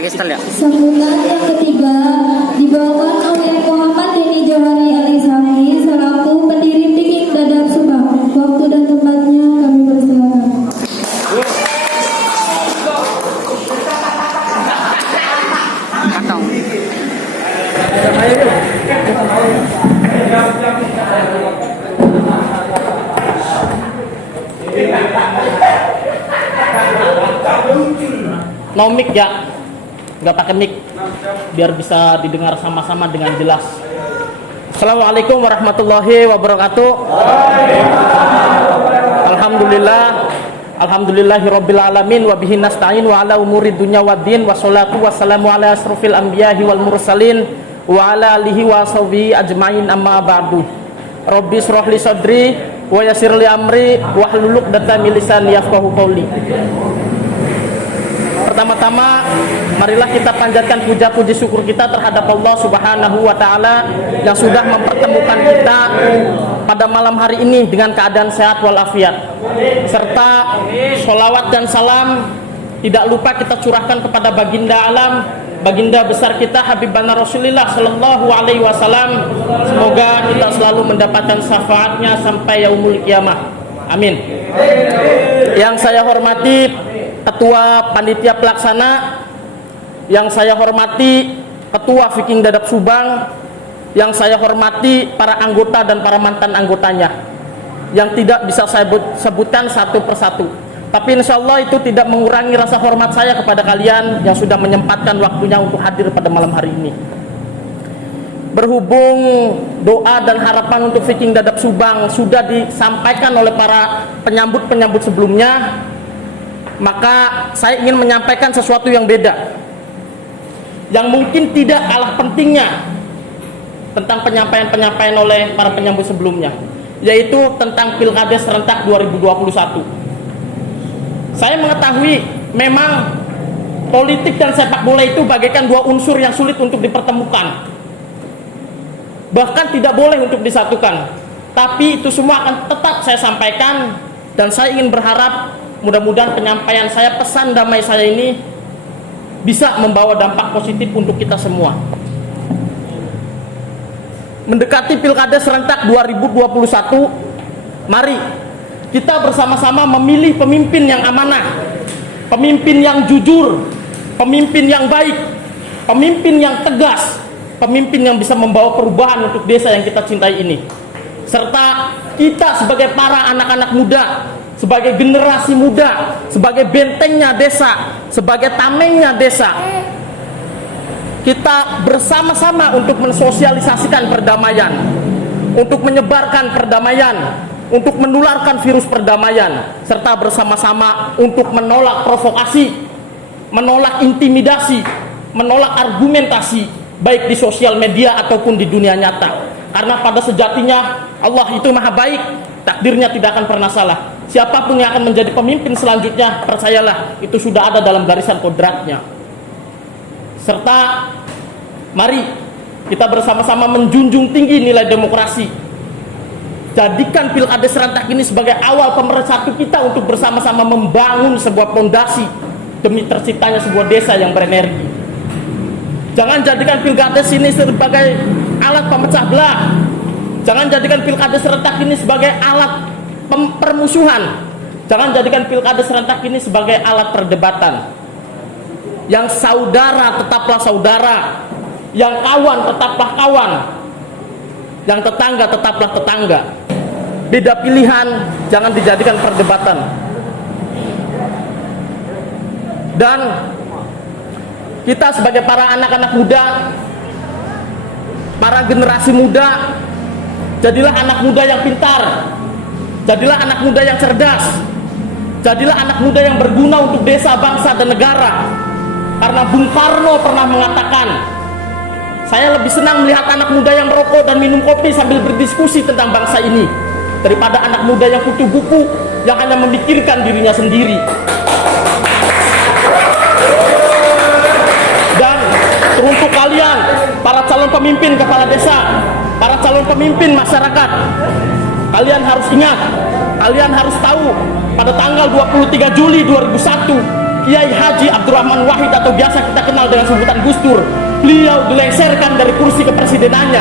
Kristal ya. Sambutan yang ketiga dibawakan oleh Muhammad Denny Johari Alisami selaku pendiri Viking Dadap Subang. Waktu dan tempatnya kami persilakan. Kantong. No mic ya, nggak pakai mic, biar bisa didengar sama-sama dengan jelas. Assalamualaikum warahmatullahi wabarakatuh. Alhamdulillahirabbil alamin wa bihi nasta'in wa ala umuri dunya waddin wassalatu wassalamu ala asrofil anbiya'i wal mursalin wa ala alihi wa sahbihi ajmain amma ba'du. Rabbi shrah li sadri wa yassir li amri wahlul 'uqdatam min lisani yafqahu qawli. Pertama-tama, marilah kita panjatkan puja-puji syukur kita terhadap Allah Subhanahu wa Ta'ala yang sudah mempertemukan kita pada malam hari ini dengan keadaan sehat walafiat, serta sholawat dan salam tidak lupa kita curahkan kepada baginda alam, baginda besar kita Habibana Rasulullah Sallallahu Alaihi Wasallam. Semoga kita selalu mendapatkan syafaatnya sampai yaumul kiamah. Amin. Yang saya hormati Ketua Panitia Pelaksana, yang saya hormati Ketua Viking Dadap Subang, yang saya hormati para anggota dan para mantan anggotanya, yang tidak bisa saya sebutkan satu persatu. Tapi insya Allah itu tidak mengurangi rasa hormat saya kepada kalian yang sudah menyempatkan waktunya untuk hadir pada malam hari ini. Berhubung doa dan harapan untuk Viking Dadap Subang sudah disampaikan oleh para penyambut-penyambut sebelumnya, maka saya ingin menyampaikan sesuatu yang beda, yang mungkin tidak kalah pentingnya tentang penyampaian-penyampaian oleh para penyambut sebelumnya, yaitu tentang Pilkada serentak 2021. Saya mengetahui memang politik dan sepak bola itu bagaikan dua unsur yang sulit untuk dipertemukan, bahkan tidak boleh untuk disatukan. Tapi itu semua akan tetap saya sampaikan, dan saya ingin berharap mudah-mudahan penyampaian saya, pesan damai saya ini bisa membawa dampak positif untuk kita semua. Mendekati Pilkada serentak 2021, mari kita bersama-sama memilih pemimpin yang amanah, pemimpin yang jujur, pemimpin yang baik, pemimpin yang tegas, pemimpin yang bisa membawa perubahan untuk desa yang kita cintai ini. Serta kita sebagai para anak-anak muda, sebagai generasi muda, sebagai bentengnya desa, sebagai tamengnya desa, kita bersama-sama untuk mensosialisasikan perdamaian, untuk menyebarkan perdamaian, untuk menularkan virus perdamaian, serta bersama-sama untuk menolak provokasi, menolak intimidasi, menolak argumentasi, baik di sosial media ataupun di dunia nyata. Karena pada sejatinya Allah itu maha baik, takdirnya tidak akan pernah salah. Siapapun yang akan menjadi pemimpin selanjutnya, percayalah, itu sudah ada dalam garisan kodratnya. Serta mari kita bersama-sama menjunjung tinggi nilai demokrasi. Jadikan Pilkada serentak ini sebagai awal pemersatu kita untuk bersama-sama membangun sebuah fondasi demi terciptanya sebuah desa yang berenergi. Jangan jadikan Pilkada ini sebagai alat pemecah belah. Jangan jadikan Pilkada serentak ini sebagai alat permusuhan. Jangan jadikan Pilkada serentak ini sebagai alat perdebatan. Yang saudara tetaplah saudara, yang kawan tetaplah kawan, yang tetangga tetaplah tetangga. Beda pilihan jangan dijadikan perdebatan. Dan kita sebagai para anak-anak muda, para generasi muda, jadilah anak muda yang pintar, jadilah anak muda yang cerdas, jadilah anak muda yang berguna untuk desa, bangsa, dan negara. Karena Bung Karno pernah mengatakan, saya lebih senang melihat anak muda yang merokok dan minum kopi sambil berdiskusi tentang bangsa ini, daripada anak muda yang kutu buku, yang hanya memikirkan dirinya sendiri. Dan untuk kalian, para calon pemimpin kepala desa, para calon pemimpin masyarakat, kalian harus ingat, kalian harus tahu, pada tanggal 23 Juli 2001, Kiai Haji Abdurrahman Wahid atau biasa kita kenal dengan sebutan Gus Dur, beliau dilengsarkan dari kursi kepresidenannya.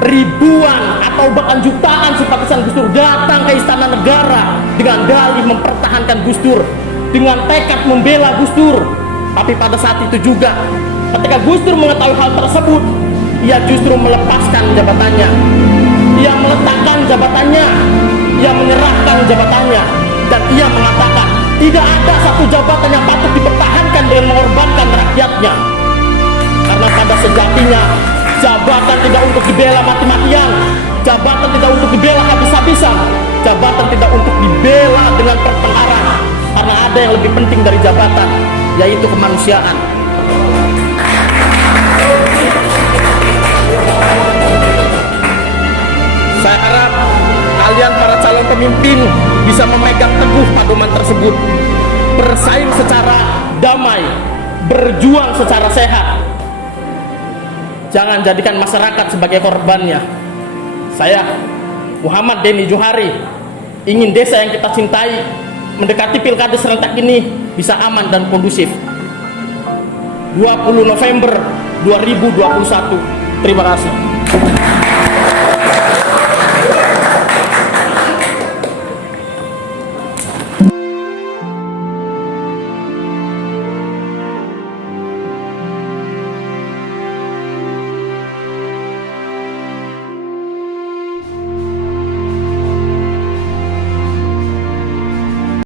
Ribuan atau bahkan jutaan simpatisan Gus Dur datang ke Istana Negara dengan dalih mempertahankan Gus Dur, dengan tekad membela Gus Dur. Tapi pada saat itu juga, ketika Gus Dur mengetahui hal tersebut, ia justru melepaskan jabatannya, ia meletakkan jabatannya, ia menyerahkan jabatannya, dan ia mengatakan tidak ada satu jabatan yang patut dipertahankan dengan mengorbankan rakyatnya. Karena pada sejatinya jabatan tidak untuk dibela mati-matian, jabatan tidak untuk dibela habis-habisan, jabatan tidak untuk dibela dengan pertengkaran. Karena ada yang lebih penting dari jabatan, yaitu kemanusiaan. Saya harap kalian para calon pemimpin bisa memegang teguh pedoman tersebut, bersaing secara damai, berjuang secara sehat. Jangan jadikan masyarakat sebagai korbannya. Saya, Muhammad Denny Johari, ingin desa yang kita cintai mendekati pilkada serentak ini bisa aman dan kondusif. 20 November 2021. Terima kasih.